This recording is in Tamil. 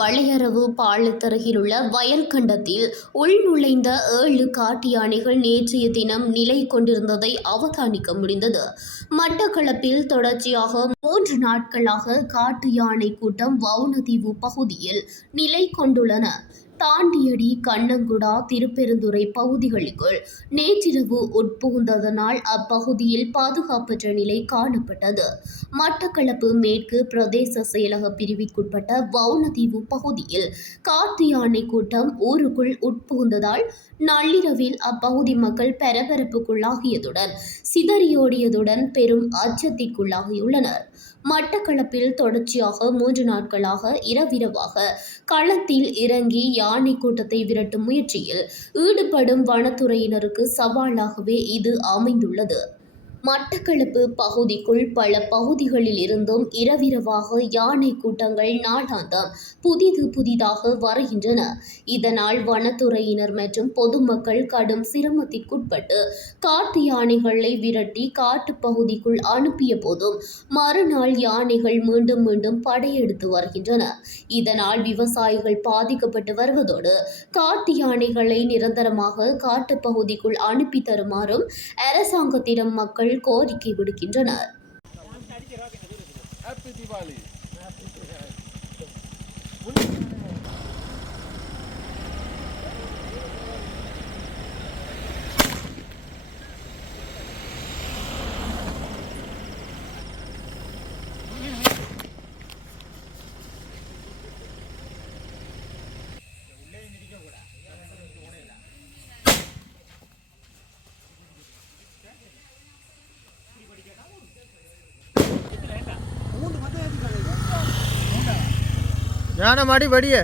வளையரவு பாலத்தருகில் உள்ள வயல் கண்டத்தில் உள்நுழைந்த 7 காட்டு யானைகள் நேற்றைய தினம் நிலை கொண்டிருந்ததை அவதானிக்க முடிந்தது. மட்டக்களப்பில் தொடர்ச்சியாக 3 நாட்களாக காட்டு யானை கூட்டம் வவுணதீவு பகுதியில் நிலை கொண்டுள்ளன. தாண்டியடி, கண்ணங்குடா, திருப்பெருந்துறை பகுதிகளுக்குள் நேற்றிரவு உட்புகுந்ததனால் அப்பகுதியில் பாதுகாப்பற்ற நிலை காணப்பட்டது. மட்டக்களப்பு மேற்கு பிரதேச செயலக பிரிவிற்குட்பட்ட வவுணதீவு பகுதியில் காட்டு யானை கூட்டம் ஊருக்குள் உட்புகுந்ததால் நள்ளிரவில் அப்பகுதி மக்கள் பரபரப்புக்குள்ளாகியதுடன் சிதறியோடியதுடன் பெரும் அச்சத்திற்குள்ளாகியுள்ளனர். மட்டக்களப்பில் தொடர்ச்சியாக 3 நாட்களாக இரவிரவாக களத்தில் இறங்கி யானை கூட்டத்தை விரட்டும் முயற்சியில் ஈடுபடும் வனத்துறையினருக்கு சவாலாகவே இது அமைந்துள்ளது. மட்டக்களப்பு பகுதிக்குள் பல பகுதிகளில் இருந்தும் இரவிரவாக யானை கூட்டங்கள் நாளாந்தம் புதிதாக வருகின்றன. இதனால் வனத்துறையினர் மற்றும் பொதுமக்கள் கடும் சிரமத்திற்குட்பட்டு காட்டு யானைகளை விரட்டி காட்டுப்பகுதிக்குள் அனுப்பிய போதும் மறுநாள் யானைகள் மீண்டும் படையெடுத்து வருகின்றன. இதனால் விவசாயிகள் பாதிக்கப்பட்டு வருவதோடு காட்டு யானைகளை நிரந்தரமாக காட்டுப்பகுதிக்குள் அனுப்பி தருமாறும் அரசாங்கத்திடம் மக்கள் கோரிக்கை விடுக்கின்றனர். யானை மாடி வடிய